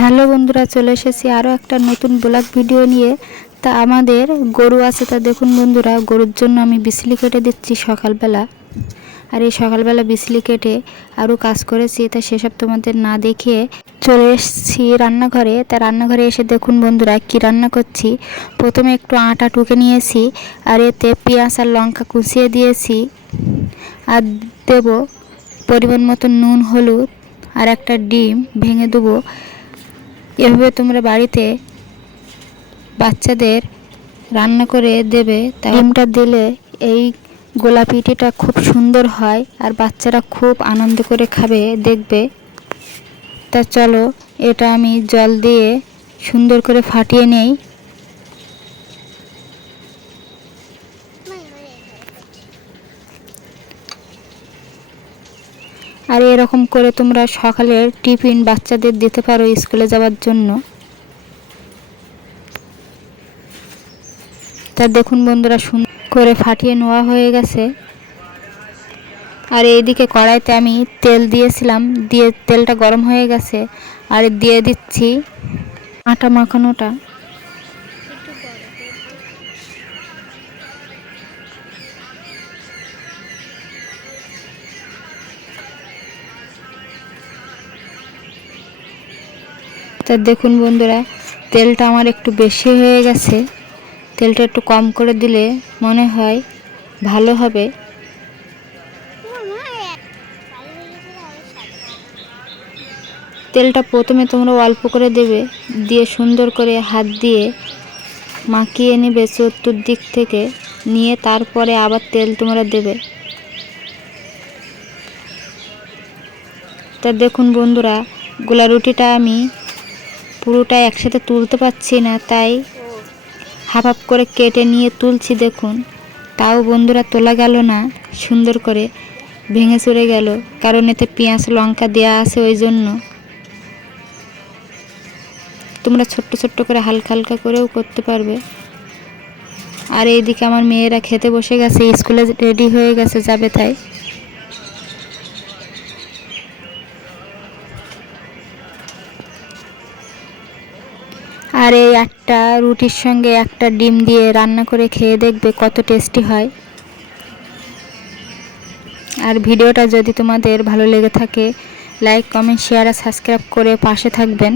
Hello বন্ধুরা, চলে এসেছি আরও একটা নতুন ব্লগ ভিডিও নিয়ে। তা আমাদের গরু আছে, তা দেখুন বন্ধুরা, গরুর জন্য আমি বিসলি কেটে দিচ্ছি সকালবেলা। আর এই সকালবেলা বিসলি কেটে আরও কাজ করেছি, তা সেসব তোমাদের না দেখিয়ে চলে এসেছি রান্নাঘরে। তা রান্নাঘরে এসে দেখুন বন্ধুরা, কি রান্না করছি। প্রথমে একটু আটা টুকে নিয়েছি, আর এতে পেঁয়াজ আর লঙ্কা কুচিয়ে দিয়েছি। আর দেব পরিমাণ মতো নুন, হলুদ, আর একটা ডিম ভেঙে দেবো। এভাবে তোমরা বাড়িতে বাচ্চাদের রান্না করে দেবে ডিমটা দিলে এই গোলাপিটিটা খুব সুন্দর হয় আর বাচ্চারা খুব আনন্দ করে খাবে, দেখবে। তা চলো, এটা আমি জল দিয়ে সুন্দর করে ফাটিয়ে নেই। আর এরকম করে তোমরা সকালের টিফিন বাচ্চাদের দিতে পারো স্কুলে যাওয়ার জন্য। তা দেখুন বন্ধুরা সুন্দর করে ফাটিয়ে নেওয়া হয়ে গেছে। আর এইদিকে কড়াইতে আমি তেল দিয়েছিলাম, দিয়ে তেলটা গরম হয়ে গেছে। আর দিয়ে দিচ্ছি আটা মাখানোটা। তা দেখুন বন্ধুরা, তেলটা আমার একটু বেশি হয়ে গেছে। তেলটা একটু কম করে দিলে মনে হয় ভালো হবে। তেলটা প্রথমে তোমরা অল্প করে দেবে, দিয়ে সুন্দর করে হাত দিয়ে মাখিয়ে নেবে চতুর্দিক থেকে, নিয়ে তারপরে আবার তেল তোমরা দেবে। তা দেখুন বন্ধুরা, গোলা রুটিটা আমি পুরোটা একসাথে তুলতে পারছি না, তাই হাফ হাফ করে কেটে নিয়ে তুলছি, দেখুন। তাও বন্ধুরা তোলা গেল না, সুন্দর করে ভেঙে চড়ে গেল, কারণ এতে পেঁয়াজ, লঙ্কা দেওয়া আছে ওই জন্য। তোমরা ছোট্ট ছোট্ট করে হালকা হালকা করেও করতে পারবে। আর এইদিকে আমার মেয়েরা খেতে বসে গেছে, স্কুলে রেডি হয়ে গেছে, যাবে তাই। আর এই একটা রুটির সঙ্গে একটা ডিম দিয়ে রান্না করে খেয়ে দেখবে কত টেস্টি হয়। আর ভিডিওটা যদি তোমাদের ভালো লেগে থাকে লাইক কমেন্ট শেয়ার আর সাবস্ক্রাইব করে পাশে থাকবেন।